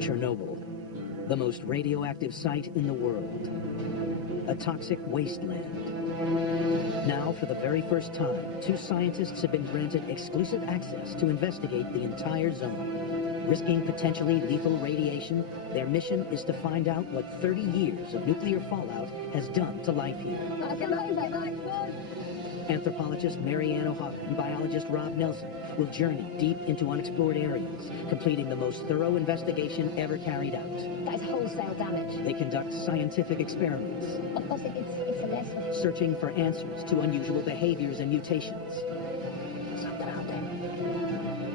Chernobyl, the most radioactive site in the world. A toxic wasteland. Now, for the very first time, 2 scientists have been granted exclusive access to investigate the entire zone. Risking potentially lethal radiation, their mission is to find out what 30 years of nuclear fallout has done to life here. Anthropologist Mary-Ann Ochota and biologist Rob Nelson will journey deep into unexplored areas, completing the most thorough investigation ever carried out. That is wholesale damage. They conduct scientific experiments, Of course, it's a lesson. searching for answers to unusual behaviors and mutations. Something out there.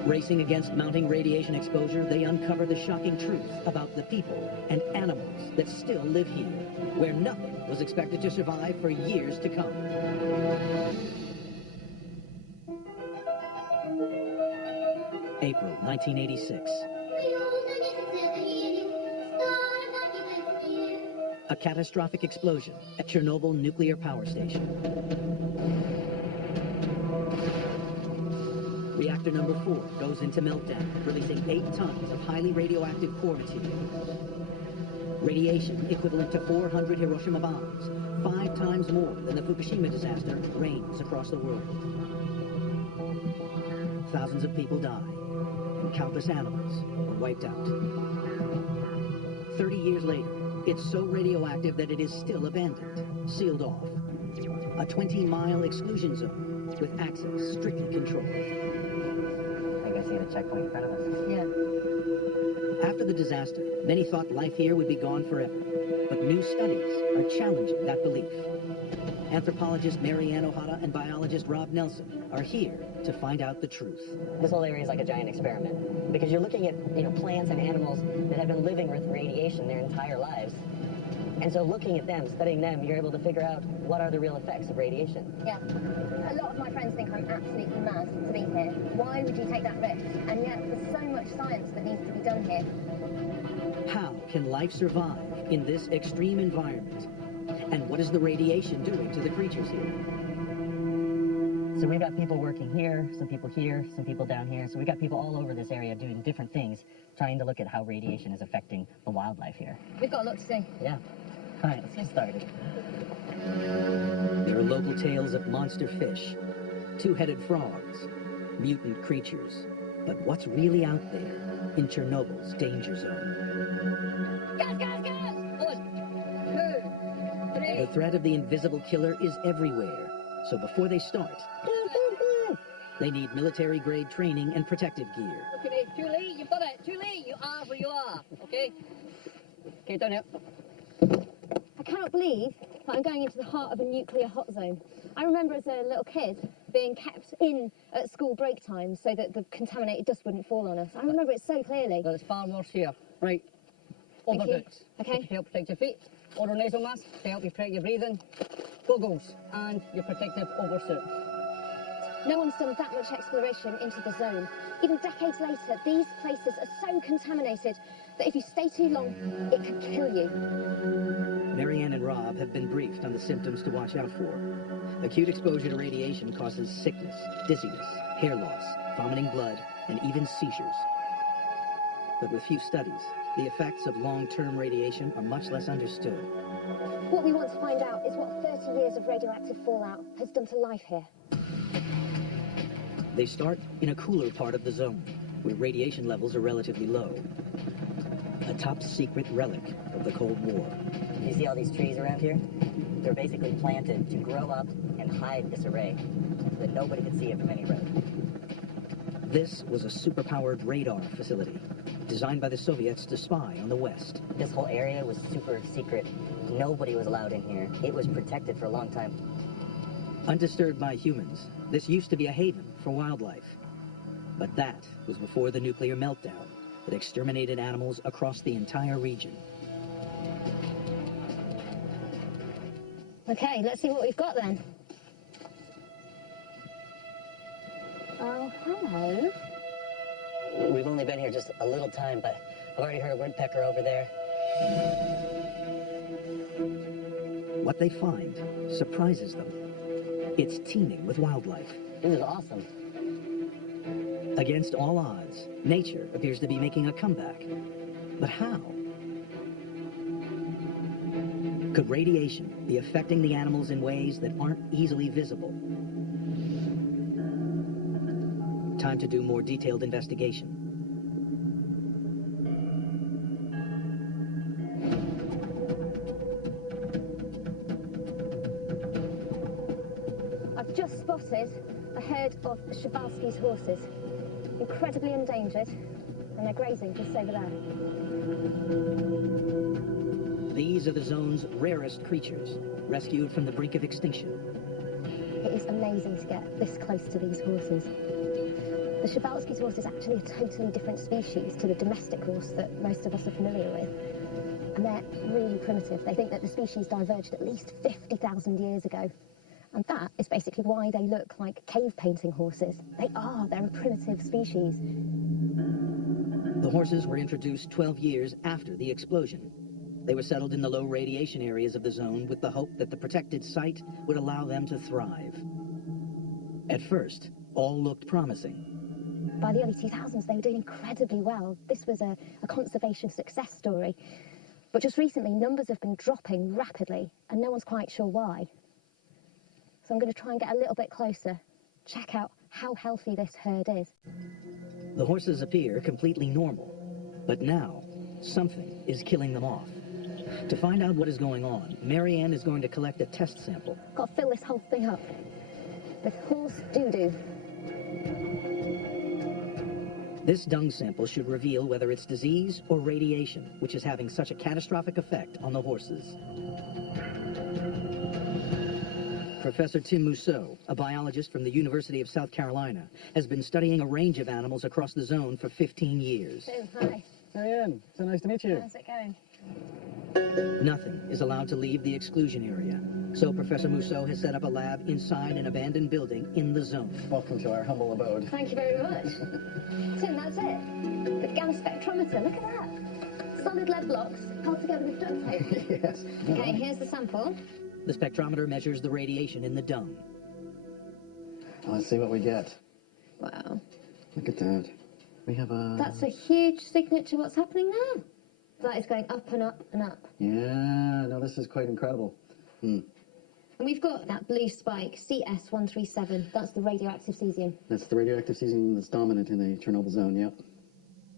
Racing against mounting radiation exposure, they uncover the shocking truth about the people and animals that still live here, where nothing was expected to survive for years to come. April 1986. A catastrophic explosion at Chernobyl nuclear power station. Reactor number 4 goes into meltdown, releasing 8 tons of highly radioactive core material. Radiation equivalent to 400 Hiroshima bombs, 5 times more than the Fukushima disaster, reigns across the world. Thousands of people die, and countless animals are wiped out. 30 years later, it's so radioactive that it is still abandoned, sealed off. A 20-mile exclusion zone with access strictly controlled. I think I see the checkpoint in front of us. Yeah. After the disaster, many thought life here would be gone forever. But new studies are challenging that belief. Anthropologist Mary-Ann Ochota and biologist Rob Nelson are here to find out the truth. This whole area is like a giant experiment because you're looking at, plants and animals that have been living with radiation their entire lives. And so looking at them, studying them, you're able to figure out what are the real effects of radiation. Yeah. A lot of my friends think I'm absolutely mad to be here. Why would you take that risk? And yet there's so much science that needs to be done here. How can life survive in this extreme environment? And what is the radiation doing to the creatures here? So we've got people working here, some people down here. So we've got people all over this area doing different things, trying to look at how radiation is affecting the wildlife here. We've got a lot to see. Yeah. All right, let's get started. There are local tales of monster fish, 2-headed frogs, mutant creatures. But what's really out there in Chernobyl's danger zone? Gas, gas, gas! 1, 2, 3. The threat of the invisible killer is everywhere. So before they start, they need military-grade training and protective gear. Okay, Julie, you've got it. Julie, you are where you are, okay? Okay, down here. I cannot believe that I'm going into the heart of a nuclear hot zone. I remember as a little kid being kept in at school break time so that the contaminated dust wouldn't fall on us. I remember it so clearly. Well, it's far worse here. Right. Thank Over you. boots. Okay. To help protect your feet. Oral nasal mask to help you protect your breathing. Goggles and your protective oversuit. No one's done that much exploration into the zone. Even decades later, these places are so contaminated that if you stay too long, it could kill you. Mary-Ann and Rob have been briefed on the symptoms to watch out for. Acute exposure to radiation causes sickness, dizziness, hair loss, vomiting blood, and even seizures. But with few studies, the effects of long-term radiation are much less understood. What we want to find out is what 30 years of radioactive fallout has done to life here. They start in a cooler part of the zone, where radiation levels are relatively low. A top-secret relic of the Cold War. You see all these trees around here? They're basically planted to grow up and hide this array so that nobody could see it from any road. This was a super-powered radar facility, designed by the Soviets to spy on the West. This whole area was super secret. Nobody was allowed in here. It was protected for a long time. Undisturbed by humans, this used to be a haven for wildlife. But that was before the nuclear meltdown that exterminated animals across the entire region. Okay, let's see what we've got then. Oh, hello. We've only been here just a little time, but I've already heard a woodpecker over there. What they find surprises them. It's teeming with wildlife. This is awesome. Against all odds, nature appears to be making a comeback. But how? Could radiation be affecting the animals in ways that aren't easily visible? Time to do more detailed investigation. I've just spotted a herd of Przewalski's horses. Incredibly endangered, and they're grazing just over there. These are the zone's rarest creatures, rescued from the brink of extinction. It is amazing to get this close to these horses. The Przewalski's horse is actually a totally different species to the domestic horse that most of us are familiar with. And they're really primitive. They think that the species diverged at least 50,000 years ago. And that is basically why they look like cave painting horses. They're a primitive species. The horses were introduced 12 years after the explosion. They were settled in the low radiation areas of the zone with the hope that the protected site would allow them to thrive. At first, all looked promising. By the early 2000s, they were doing incredibly well. This was a conservation success story. But just recently, numbers have been dropping rapidly, and no one's quite sure why. So I'm going to try and get a little bit closer, check out how healthy this herd is. The horses appear completely normal, but now something is killing them off. To find out what is going on, Mary-Ann is going to collect a test sample. Got to fill this whole thing up with horse doo-doo. This dung sample should reveal whether it's disease or radiation, which is having such a catastrophic effect on the horses. Professor Tim Mousseau, a biologist from the University of South Carolina, has been studying a range of animals across the zone for 15 years. Tim, hi. Mary-Ann, so nice to meet you. How's it going? Nothing is allowed to leave the exclusion area, so Professor Mousseau has set up a lab inside an abandoned building in the zone. Welcome to our humble abode. Thank you very much. Tim, that's it. The gamma spectrometer, look at that. Solid lead blocks held together with duct tape. Yes. Okay, here's the sample. The spectrometer measures the radiation in the dung. Let's see what we get. Wow. Look at that. We have a... That's a huge signature. What's happening now? That is going up and up and up. Yeah, no, this is quite incredible. And we've got that blue spike, CS137. That's the radioactive cesium. That's the radioactive cesium that's dominant in the Chernobyl zone, yep.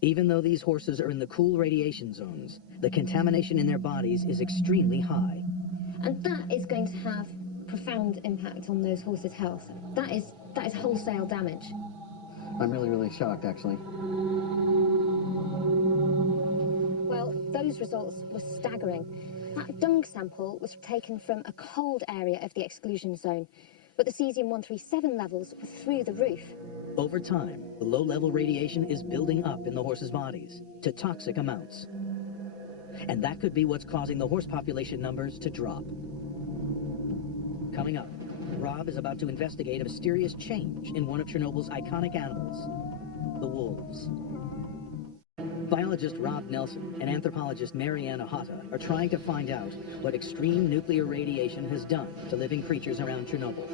Even though these horses are in the cool radiation zones, the contamination in their bodies is extremely high. And that is going to have profound impact on those horses' health. That is wholesale damage. I'm really, really shocked, actually. Well, those results were staggering. That dung sample was taken from a cold area of the exclusion zone, but the cesium-137 levels were through the roof. Over time, the low-level radiation is building up in the horses' bodies to toxic amounts. And that could be what's causing the horse population numbers to drop. Coming up, Rob is about to investigate a mysterious change in one of Chernobyl's iconic animals, the wolves. Biologist Rob Nelson and anthropologist Mary-Ann Ochota are trying to find out what extreme nuclear radiation has done to living creatures around Chernobyl.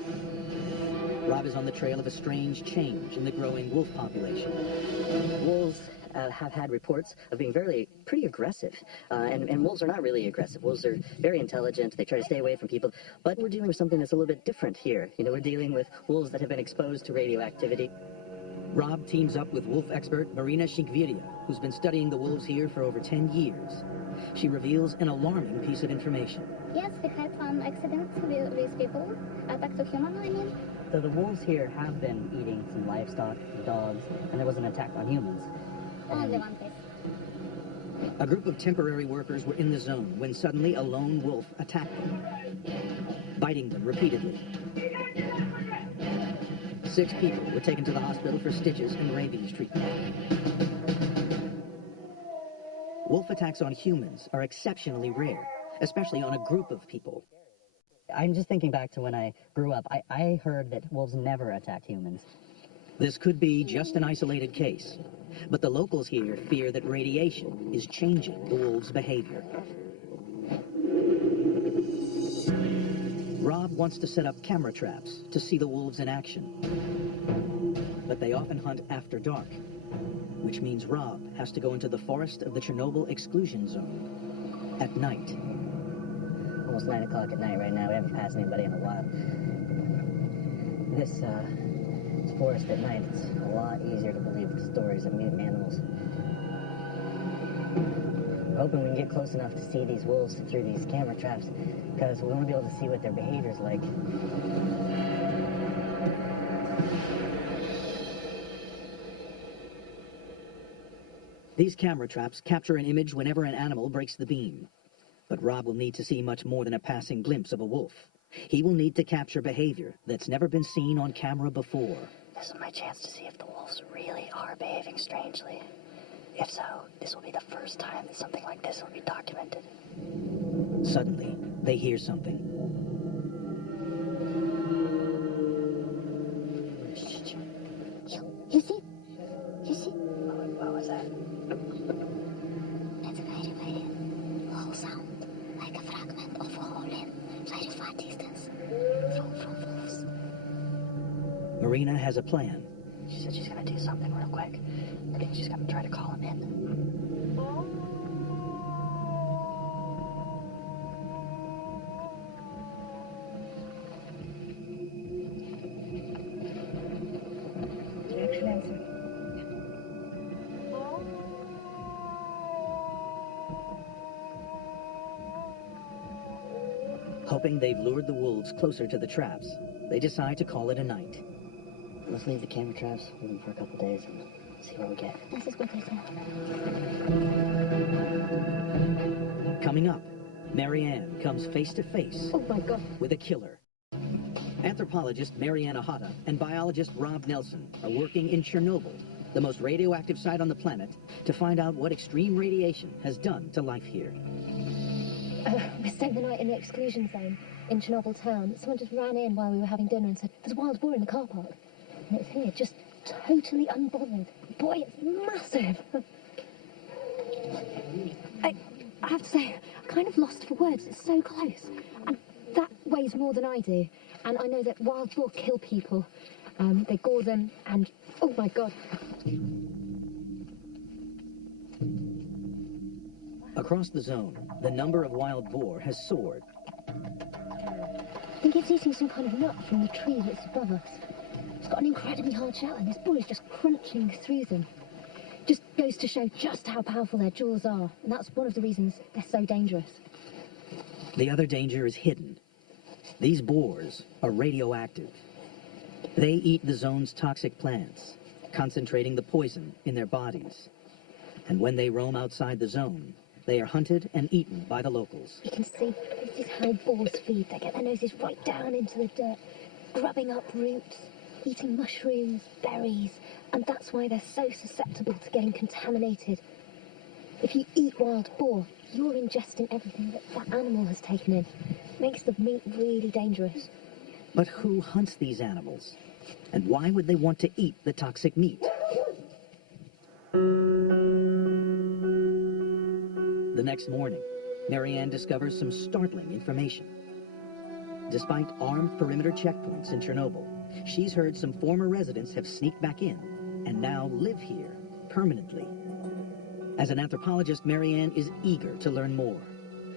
Rob is on the trail of a strange change in the growing wolf population. Wolves have had reports of being pretty aggressive. And wolves are not really aggressive. Wolves are very intelligent. They try to stay away from people. But we're dealing with something that's a little bit different here. You know, we're dealing with wolves that have been exposed to radioactivity. Rob teams up with wolf expert Marina Shinkviria, who's been studying the wolves here for over 10 years. She reveals an alarming piece of information. Yes, we had some accidents with people, attack to human, I mean. So the wolves here have been eating some livestock, dogs, and there was an attack on humans. Only one case. A group of temporary workers were in the zone when suddenly a lone wolf attacked them, biting them repeatedly. 6 people were taken to the hospital for stitches and rabies treatment. Wolf attacks on humans are exceptionally rare, especially on a group of people. I'm just thinking back to when I grew up. I heard that wolves never attacked humans. This could be just an isolated case, but the locals here fear that radiation is changing the wolves' behavior. Rob wants to set up camera traps to see the wolves in action. But they often hunt after dark, which means Rob has to go into the forest of the Chernobyl exclusion zone at night. Almost 9 o'clock at night right now. We haven't passed anybody in a while. This forest at night, it's a lot easier to believe the stories of mutant animals. We're hoping we can get close enough to see these wolves through these camera traps, because we want to be able to see what their behavior's like. These camera traps capture an image whenever an animal breaks the beam. But Rob will need to see much more than a passing glimpse of a wolf. He will need to capture behavior that's never been seen on camera before. This is my chance to see if the wolves really are behaving strangely. If so, this will be the first time that something like this will be documented. Suddenly, they hear something. You see? You see? What was that? It's a very, very low sound, like a fragment of a whole limb, very far distance from wolves. Marina has a plan. She said she's gonna do something real quick. I think she's gonna try to call him in. Hoping they've lured the wolves closer to the traps, they decide to call it a night. Let's leave the camera traps with them for a couple days and see what we get. This is what I said. Coming up, Mary-Ann comes face to face Oh my God. with a killer. Anthropologist Mary-Ann Ochota and biologist Rob Nelson are working in Chernobyl, the most radioactive site on the planet, to find out what extreme radiation has done to life here. We spent the night in the exclusion zone in Chernobyl town. Someone just ran in while we were having dinner and said, "There's a wild boar in the car park." And it's here, just totally unbothered. Boy, it's massive. I have to say, I'm kind of lost for words. It's so close. And that weighs more than I do. And I know that wild boar kill people. They gore them and, oh my God. Across the zone, the number of wild boar has soared. I think it's eating some kind of nut from the tree that's above us. It's got an incredibly hard shell and this boar is just crunching through them. Just goes to show just how powerful their jaws are. And that's one of the reasons they're so dangerous. The other danger is hidden. These boars are radioactive. They eat the zone's toxic plants, concentrating the poison in their bodies. And when they roam outside the zone, they are hunted and eaten by the locals. You can see this is how boars feed. They get their noses right down into the dirt, grubbing up roots, eating mushrooms, berries, and that's why they're so susceptible to getting contaminated. If you eat wild boar, you're ingesting everything that that animal has taken in. Makes the meat really dangerous. But who hunts these animals? And why would they want to eat the toxic meat? The next morning, Mary-Ann discovers some startling information. Despite armed perimeter checkpoints in Chernobyl, she's heard some former residents have sneaked back in and now live here permanently. As an anthropologist, Mary-Ann is eager to learn more.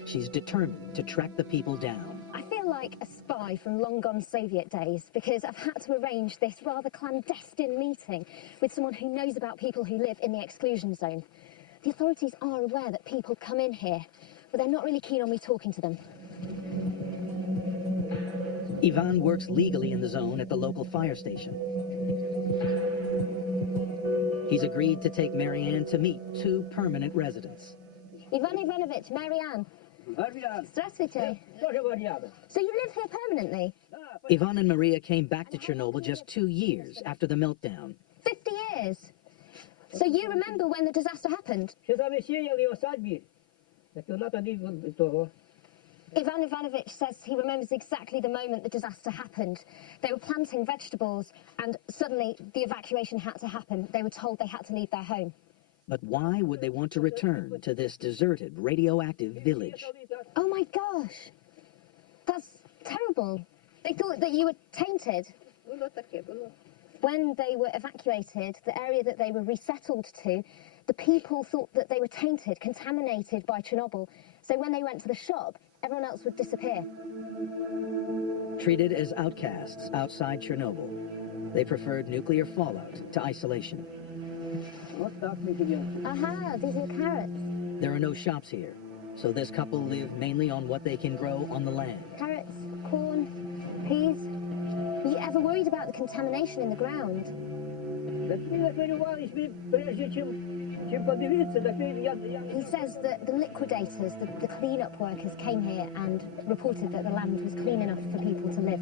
She's determined to track the people down. I feel like a spy from long-gone Soviet days because I've had to arrange this rather clandestine meeting with someone who knows about people who live in the exclusion zone. The authorities are aware that people come in here, but they're not really keen on me talking to them. Ivan works legally in the zone at the local fire station. He's agreed to take Mary-Ann to meet two permanent residents. Ivan Ivanovich, Mary-Ann. Здравствуйте. So you live here permanently? Ivan and Maria came back to Chernobyl just 2 years after the meltdown. 50 years? So you remember when the disaster happened? Ivan Ivanovich says he remembers exactly the moment the disaster happened. They were planting vegetables and suddenly the evacuation had to happen. They were told they had to leave their home. But why would they want to return to this deserted radioactive village? Oh my gosh! That's terrible. They thought that you were tainted. When they were evacuated, the area that they were resettled to, the people thought that they were tainted, contaminated by Chernobyl. So when they went to the shop, everyone else would disappear. Treated as outcasts outside Chernobyl, they preferred nuclear fallout to isolation. Aha, these are carrots. There are no shops here, so this couple live mainly on what they can grow on the land. Carrots, corn, peas. Were you ever worried about the contamination in the ground? He says that the liquidators, the clean-up workers came here and reported that the land was clean enough for people to live.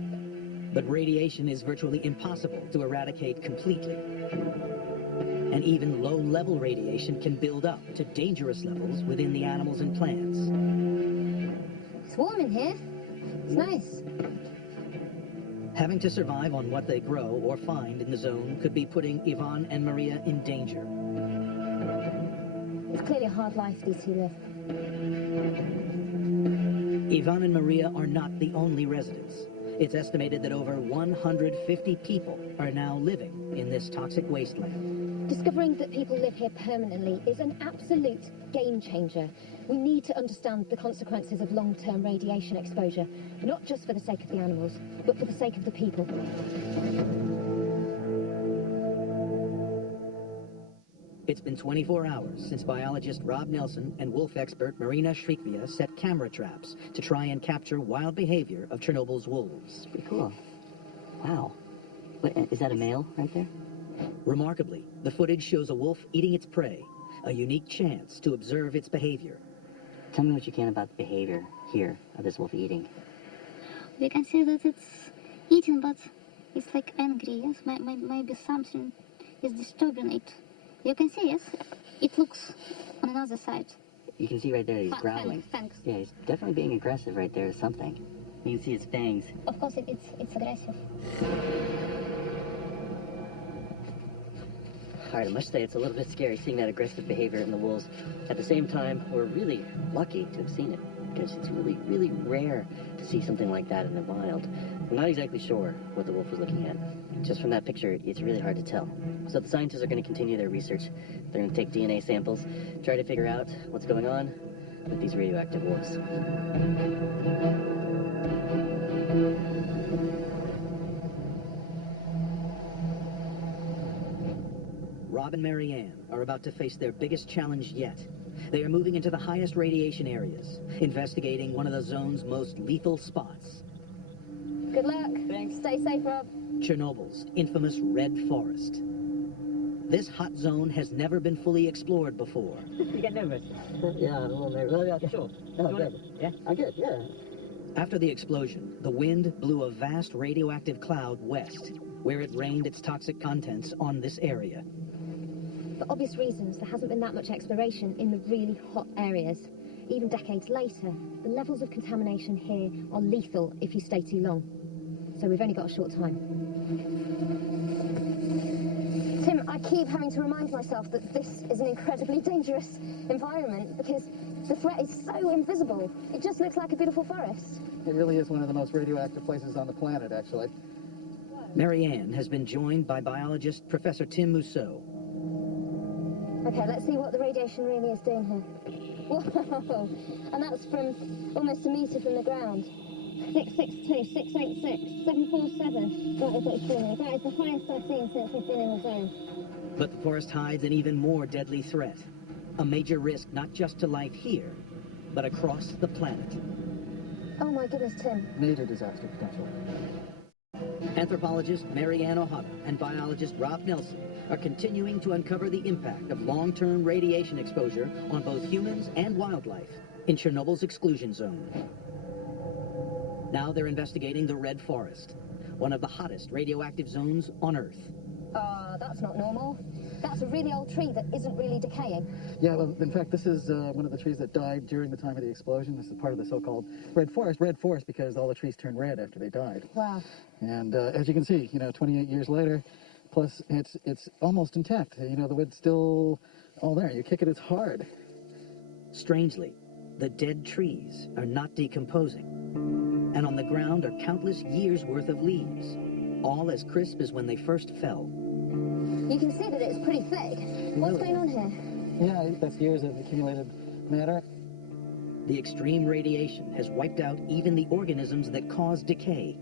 But radiation is virtually impossible to eradicate completely. And even low-level radiation can build up to dangerous levels within the animals and plants. It's warm in here. It's nice. Having to survive on what they grow or find in the zone could be putting Ivan and Maria in danger. It's clearly a hard life these two live. Ivan and Maria are not the only residents. It's estimated that over 150 people are now living in this toxic wasteland. Discovering that people live here permanently is an absolute game changer. We need to understand the consequences of long-term radiation exposure, not just for the sake of the animals, but for the sake of the people. It's been 24 hours since biologist Rob Nelson and wolf expert Marina Shriekvia set camera traps to try and capture wild behavior of Chernobyl's wolves. Pretty cool. Wow. Wait, is that a male right there? Remarkably, the footage shows a wolf eating its prey, a unique chance to observe its behavior. Tell me what you can about the behavior here of this wolf eating. We can see that it's eating, but it's like angry, yes? Maybe something is disturbing it. You can see, yes? It looks on another side. You can see right there he's growling. Fangs. Yeah, he's definitely being aggressive right there to something. You can see his fangs. Of course, it's aggressive. All right, I must say it's a little bit scary seeing that aggressive behavior in the wolves. At the same time, we're really lucky to have seen it because it's really, really rare to see something like that in the wild. I'm not exactly sure what the wolf was looking at. Just from that picture, it's really hard to tell. So the scientists are going to continue their research. They're going to take DNA samples, try to figure out what's going on with these radioactive wolves. Rob and Mary-Ann are about to face their biggest challenge yet. They are moving into the highest radiation areas, investigating one of the zone's most lethal spots. Good luck. Thanks. Stay safe, Rob. Chernobyl's infamous Red Forest. This hot zone has never been fully explored before. You get nervous? Yeah, I'm a little nervous. Oh, yeah, sure. Oh, good. Yeah? I'm good, yeah. After the explosion, the wind blew a vast radioactive cloud west, where it rained its toxic contents on this area. For obvious reasons, there hasn't been that much exploration in the really hot areas. Even decades later, the levels of contamination here are lethal if you stay too long. So we've only got a short time. Tim, I keep having to remind myself that this is an incredibly dangerous environment because the threat is so invisible. It just looks like a beautiful forest. It really is one of the most radioactive places on the planet, actually. Mary-Ann has been joined by biologist Professor Tim Mousseau. Okay, let's see what the radiation really is doing here. Whoa! And that's from almost a metre from the ground. 662, 686, 747. That is extraordinary. That is the highest I've seen since we've been in the zone. But the forest hides an even more deadly threat. A major risk not just to life here, but across the planet. Oh my goodness, Tim. Major disaster potential. Anthropologist Mary-Ann Ochota and biologist Rob Nelson are continuing to uncover the impact of long-term radiation exposure on both humans and wildlife in Chernobyl's exclusion zone. Now they're investigating the Red Forest, one of the hottest radioactive zones on Earth. That's not normal. That's a really old tree that isn't really decaying. Yeah, well, in fact, this is one of the trees that died during the time of the explosion. This is part of the so-called Red Forest. Red Forest because all the trees turned red after they died. Wow. And as you can see, 28 years later, plus it's almost intact. The wood's still all there. You kick it, it's hard. Strangely, the dead trees are not decomposing. and on the ground are countless years' worth of leaves, all as crisp as when they first fell. You can see that it's pretty thick. What's going on here? Yeah, that's years of accumulated matter. The extreme radiation has wiped out even the organisms that cause decay.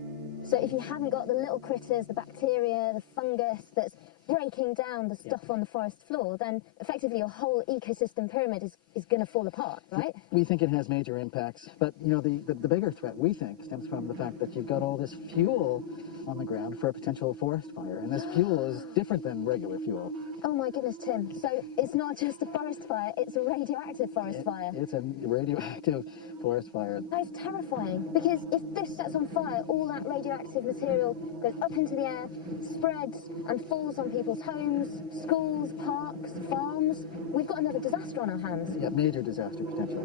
So if you haven't got the little critters, the bacteria, the fungus that's breaking down the stuff on the forest floor, then effectively your whole ecosystem pyramid is going to fall apart, right? We think it has major impacts, but you know, the bigger threat, we think, stems from the fact that you've got all this fuel on the ground for a potential forest fire, and this fuel is different than regular fuel. Oh my goodness, Tim. So it's not just a forest fire, it's a radioactive forest fire. It's a radioactive forest fire. That is terrifying, because if this sets on fire, all that radioactive material goes up into the air, spreads and falls on people's homes, schools, parks, farms. We've got another disaster on our hands. Yeah, major disaster potential.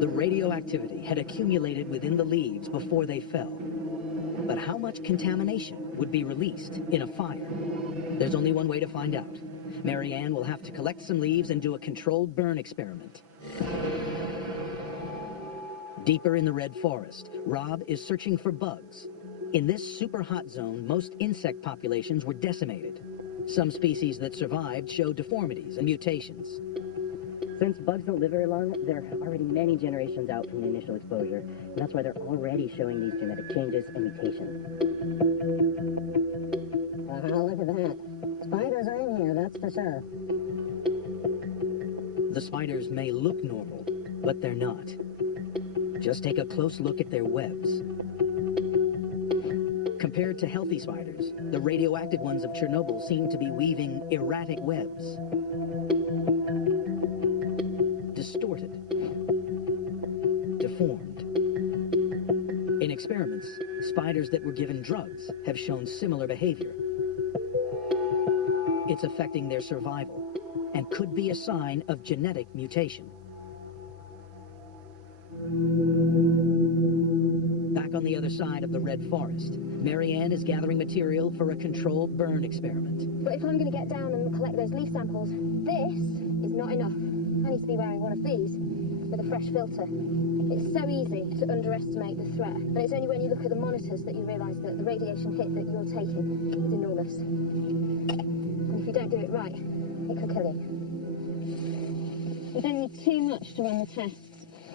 The radioactivity had accumulated within the leaves before they fell. But how much contamination would be released in a fire? There's only one way to find out. Mary-Ann will have to collect some leaves and do a controlled burn experiment. Deeper in the red forest, Rob is searching for bugs. In this super hot zone, most insect populations were decimated. Some species that survived showed deformities and mutations. Since bugs don't live very long, they're already many generations out from the initial exposure, and that's why they're already showing these genetic changes and mutations. Look at that. Spiders are in here, that's for sure. The spiders may look normal, but they're not. Just take a close look at their webs. Compared to healthy spiders, the radioactive ones of Chernobyl seem to be weaving erratic webs. Distorted. Deformed. In experiments, spiders that were given drugs have shown similar behavior. It's affecting their survival and could be a sign of genetic mutation. Back on the other side of the red forest, Mary-Ann is gathering material for a controlled burn experiment. But if I'm going to get down and collect those leaf samples, this is not enough. I need to be wearing one of these with a fresh filter. It's so easy to underestimate the threat, and it's only when you look at the monitors that you realise that the radiation hit that you're taking is enormous. And if you don't do it right, it could kill you. You don't need too much to run the tests,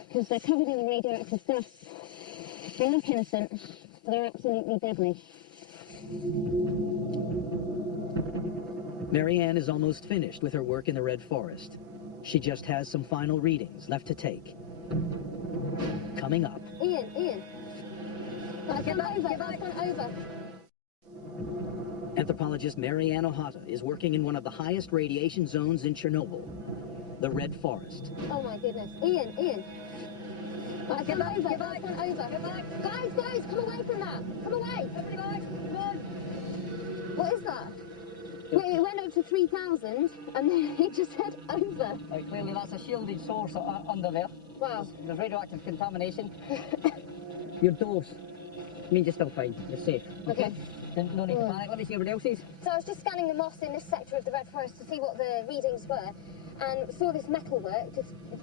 because they're covered in radioactive dust. They look innocent, but they're absolutely deadly. Mary-Ann is almost finished with her work in the red forest. She just has some final readings left to take. Coming up. Ian. I've gone over. Anthropologist Mary-Ann Ochota is working in one of the highest radiation zones in Chernobyl, the red forest. Oh my goodness. Ian. I've gone over. Guys, come away from that. Come away. Come on. What is that? Wait, it went up to 3,000 and then it just said over. Clearly that's a shielded source under there. Wow. There's radioactive contamination. Your doors means you're still fine. You're safe. Okay. No need to panic. Let me see everybody else's. So I was just scanning the moss in this sector of the red forest to see what the readings were, and saw this metal work,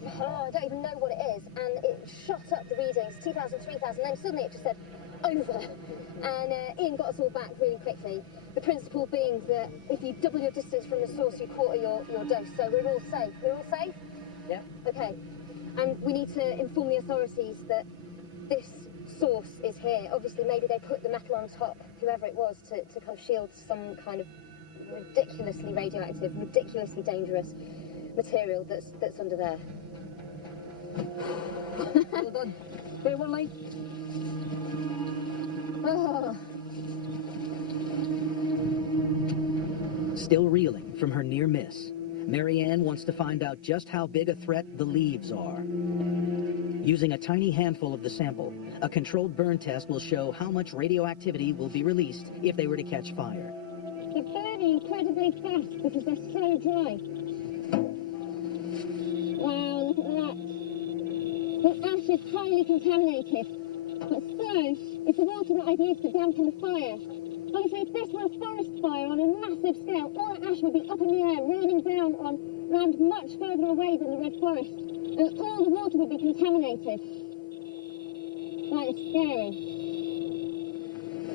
I don't even know what it is, and it shot up the readings, 2,000, 3,000, then suddenly it just said over, and Ian got us all back really quickly. The principle being that if you double your distance from the source, you quarter your dose, so we're all safe. We're all safe? Yeah. Okay, and we need to inform the authorities that this source is here. Obviously, maybe they put the metal on top, whoever it was, to kind of shield some kind of ridiculously radioactive, ridiculously dangerous material that's under there. Well done. Wait, one line. Oh. Still reeling from her near miss, Mary-Ann wants to find out just how big a threat the leaves are. Using a tiny handful of the sample, a controlled burn test will show how much radioactivity will be released if they were to catch fire. They're burning incredibly fast because they're so dry. Wow, look at that. The ash is highly contaminated. But still, it's the water that I've used to dampen the fire. Obviously, if this were a forest fire on a massive scale, all that ash would be up in the air, raining down on land much further away than the red forest. And all the water would be contaminated. quite scary.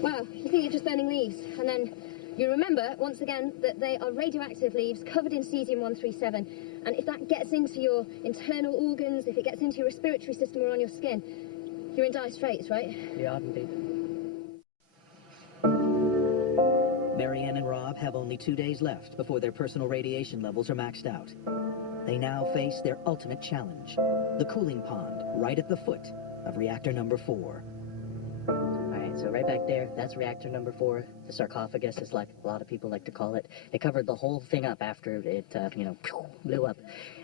Wow, you think you're just burning leaves, and then you remember, once again, that they are radioactive leaves covered in cesium-137, and if that gets into your internal organs, if it gets into your respiratory system or on your skin, you're in dire straits, right? Yeah, indeed. Mary-Ann and Rob have only 2 days left before their personal radiation levels are maxed out. They now face their ultimate challenge, the cooling pond right at the foot of reactor number 4. Alright, so right back there, that's reactor number 4. The sarcophagus is like a lot of people like to call it. They covered the whole thing up after it, blew up.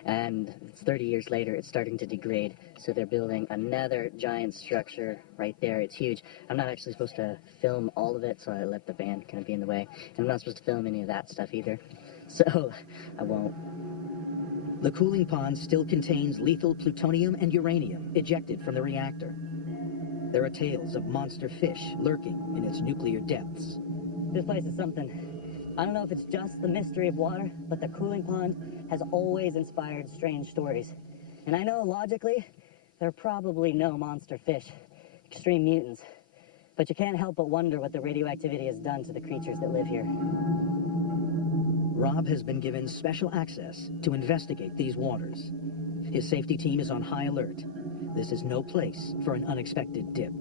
And it's 30 years later, it's starting to degrade. So they're building another giant structure right there. It's huge. I'm not actually supposed to film all of it, so I let the band kind of be in the way. And I'm not supposed to film any of that stuff either. So I won't. The cooling pond still contains lethal plutonium and uranium ejected from the reactor. There are tales of monster fish lurking in its nuclear depths. This place is something. I don't know if it's just the mystery of water, but the cooling pond has always inspired strange stories. And I know logically, there are probably no monster fish, extreme mutants. But you can't help but wonder what the radioactivity has done to the creatures that live here. Rob has been given special access to investigate these waters. His safety team is on high alert. This is no place for an unexpected dip.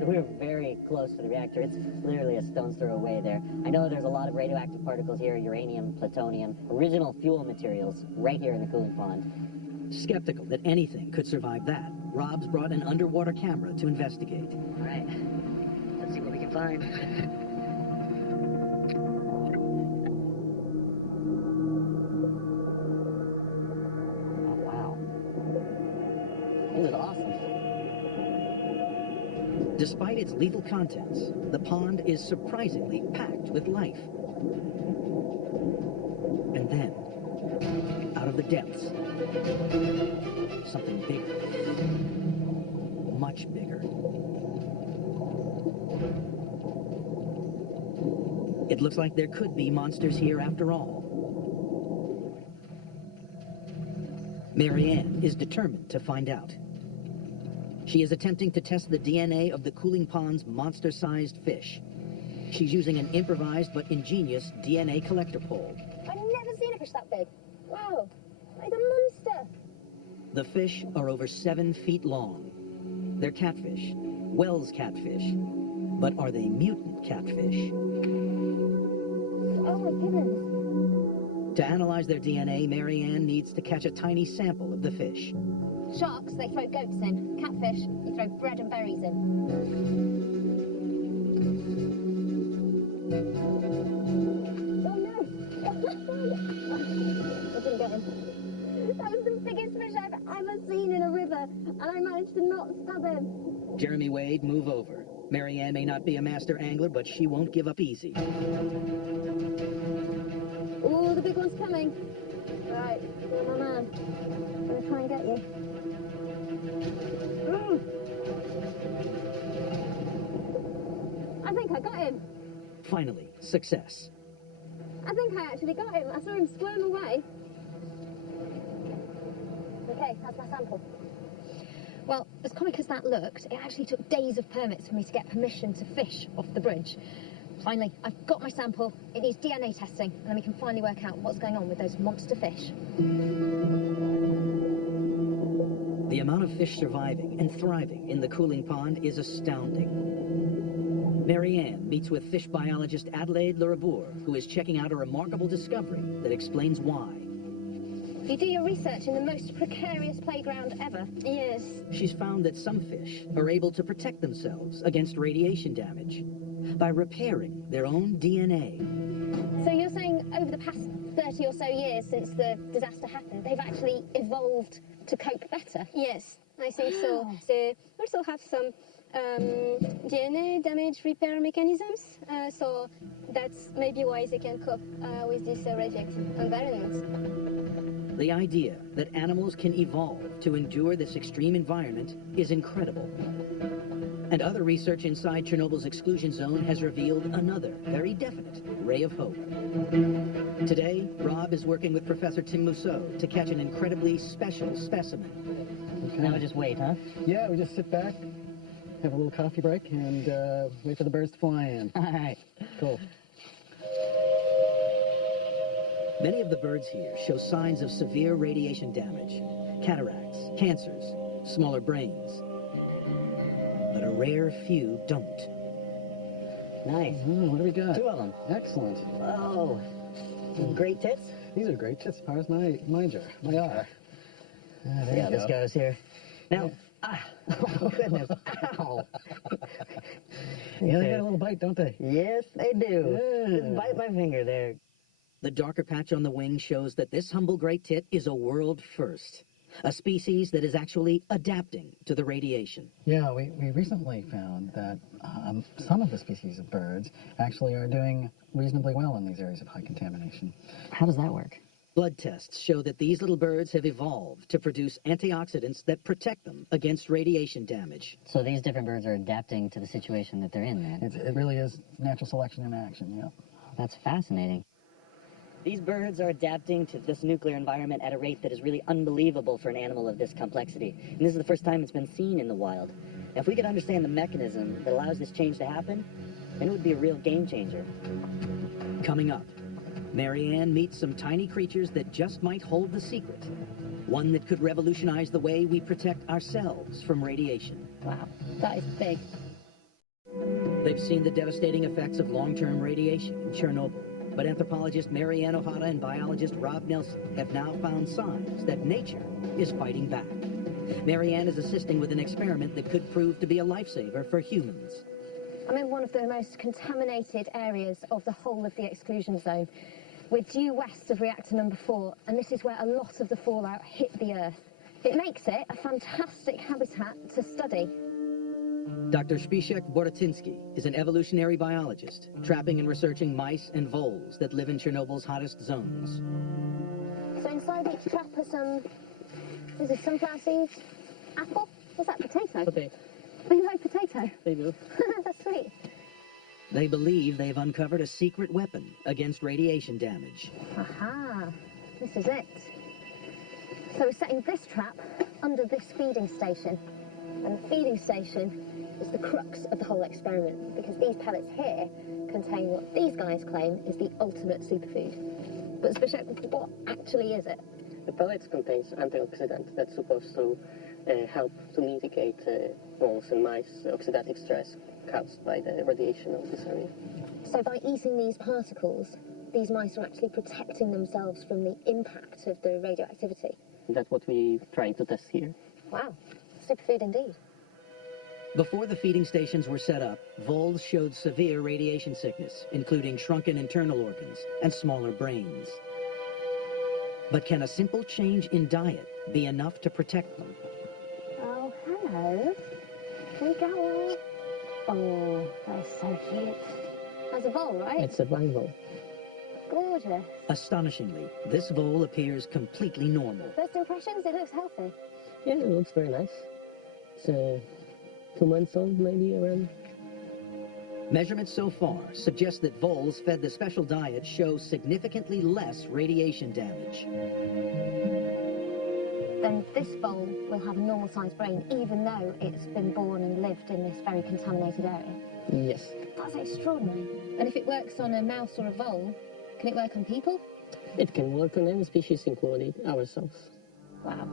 So we're very close to the reactor. It's literally a stone's throw away there. I know there's a lot of radioactive particles here, uranium, plutonium, original fuel materials right here in the cooling pond. Skeptical that anything could survive that, Rob's brought an underwater camera to investigate. All right, let's see what we can find. Oh, wow. This is awesome. Despite its lethal contents, the pond is surprisingly packed with life. And then, out of the depths, something bigger. Much bigger. It looks like there could be monsters here after all. Mary-Ann is determined to find out. She is attempting to test the DNA of the cooling pond's monster-sized fish. She's using an improvised but ingenious DNA collector pole. I've never seen a fish that big. Wow, like a monster. The fish are over 7 feet long. They're catfish, Wells catfish. But are they mutant catfish? Oh my goodness. To analyze their DNA, Mary-Ann needs to catch a tiny sample of the fish. Sharks, they throw goats in. Catfish, you throw bread and berries in. Oh no! I didn't get him. That was the biggest fish I've ever seen in a river, and I managed to not stab him. Jeremy Wade, move over. Mary-Ann may not be a master angler, but she won't give up easy. Oh, the big one's coming. Right, you're my man. I'm gonna try and get you. Ooh. I think I got him. Finally, success. I think I actually got him. I saw him squirm away. Okay, that's my sample. Well, as comic as that looked, it actually took days of permits for me to get permission to fish off the bridge. Finally, I've got my sample. It needs DNA testing, and then we can finally work out what's going on with those monster fish. The amount of fish surviving and thriving in the cooling pond is astounding. Mary-Ann meets with fish biologist Adelaide Larabour, who is checking out a remarkable discovery that explains why. You do your research in the most precarious playground ever. Yes. She's found that some fish are able to protect themselves against radiation damage by repairing their own DNA. So you're saying over the past 30 or so years since the disaster happened, they've actually evolved to cope better? Yes, I think so. They also have some DNA damage repair mechanisms, so that's maybe why they can cope with this radioactive environment. The idea that animals can evolve to endure this extreme environment is incredible. And other research inside Chernobyl's exclusion zone has revealed another very definite ray of hope. Today, Rob is working with Professor Tim Mousseau to catch an incredibly special specimen. Now we just wait, huh? Yeah, we just sit back, have a little coffee break, and wait for the birds to fly in. All right. Cool. Many of the birds here show signs of severe radiation damage, cataracts, cancers, smaller brains. But a rare few don't. Nice. What do we got? 2 of them. Excellent. Oh, great tits. These are great tits as far as my jar, my eye. There See you how this go. goes here. Now, oh goodness, ow. Yeah, they got a little bite, don't they? Yes, they do. Yeah. Just bite my finger there. The darker patch on the wing shows that this humble great tit is a world first, a species that is actually adapting to the radiation. Yeah, we recently found that some of the species of birds actually are doing reasonably well in these areas of high contamination. How does that work? Blood tests show that these little birds have evolved to produce antioxidants that protect them against radiation damage. So these different birds are adapting to the situation that they're in, then? It really is natural selection in action, yeah. That's fascinating. These birds are adapting to this nuclear environment at a rate that is really unbelievable for an animal of this complexity. And this is the first time it's been seen in the wild. If we could understand the mechanism that allows this change to happen, then it would be a real game changer. Coming up, Mary-Ann meets some tiny creatures that just might hold the secret. One that could revolutionize the way we protect ourselves from radiation. Wow, that is big. They've seen the devastating effects of long-term radiation in Chernobyl. But anthropologist Mary-Ann Ochota and biologist Rob Nelson have now found signs that nature is fighting back. Mary-Ann is assisting with an experiment that could prove to be a lifesaver for humans. I'm in one of the most contaminated areas of the whole of the exclusion zone. We're due west of reactor number 4, and this is where a lot of the fallout hit the Earth. It makes it a fantastic habitat to study. Dr. Zbyszek Borodzinski is an evolutionary biologist, trapping and researching mice and voles that live in Chernobyl's hottest zones. So inside each trap are some, is it sunflower seeds? Apple? What's that, potato? Potato. They like potato? They do. That's sweet. They believe they've uncovered a secret weapon against radiation damage. Aha, this is it. So we're setting this trap under this feeding station. And the feeding station is the crux of the whole experiment, because these pellets here contain what these guys claim is the ultimate superfood. But Zbyszek, what actually is it? The pellets contains antioxidant that's supposed to help to mitigate moles and mice oxidative stress caused by the radiation of this area. So by eating these particles, these mice are actually protecting themselves from the impact of the radioactivity. That's what we're trying to test here. Wow, superfood indeed. Before the feeding stations were set up, voles showed severe radiation sickness, including shrunken internal organs and smaller brains. But can a simple change in diet be enough to protect them? Oh, hello. Can we go on? Oh, that's so cute. That's a vole, right? It's a vine vole. Gorgeous. Astonishingly, this vole appears completely normal. First impressions, it looks healthy. Yeah, it looks very nice. It's 2 months old, maybe around. Measurements so far suggest that voles fed the special diet show significantly less radiation damage. Then this vole will have a normal-sized brain, even though it's been born and lived in this very contaminated area. Yes. That's extraordinary. And if it works on a mouse or a vole, can it work on people? It can work on any species, including ourselves. Wow,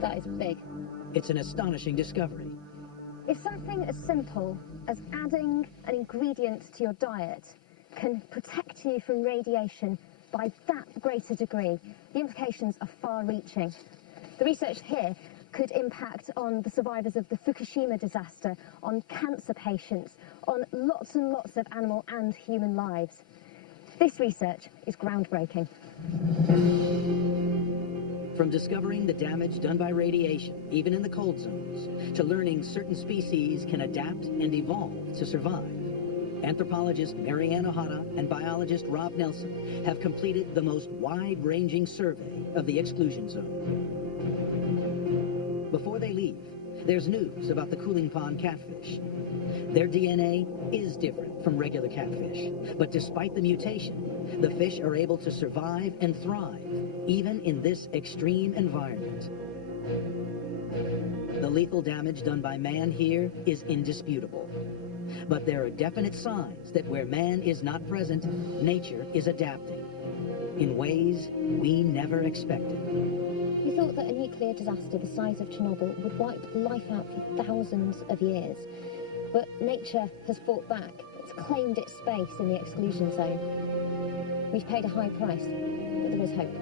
that is big. It's an astonishing discovery. If something as simple as adding an ingredient to your diet can protect you from radiation by that greater degree, the implications are far-reaching. The research here could impact on the survivors of the Fukushima disaster, on cancer patients, on lots and lots of animal and human lives. This research is groundbreaking. From discovering the damage done by radiation, even in the cold zones, to learning certain species can adapt and evolve to survive, anthropologist Mary-Ann Ochota and biologist Rob Nelson have completed the most wide-ranging survey of the exclusion zone. Before they leave, there's news about the cooling pond catfish. Their DNA is different from regular catfish, but despite the mutation, the fish are able to survive and thrive, even in this extreme environment. The lethal damage done by man here is indisputable. But there are definite signs that where man is not present, nature is adapting in ways we never expected. We thought that a nuclear disaster the size of Chernobyl would wipe life out for thousands of years. But nature has fought back. It's claimed its space in the exclusion zone. We've paid a high price, but there is hope.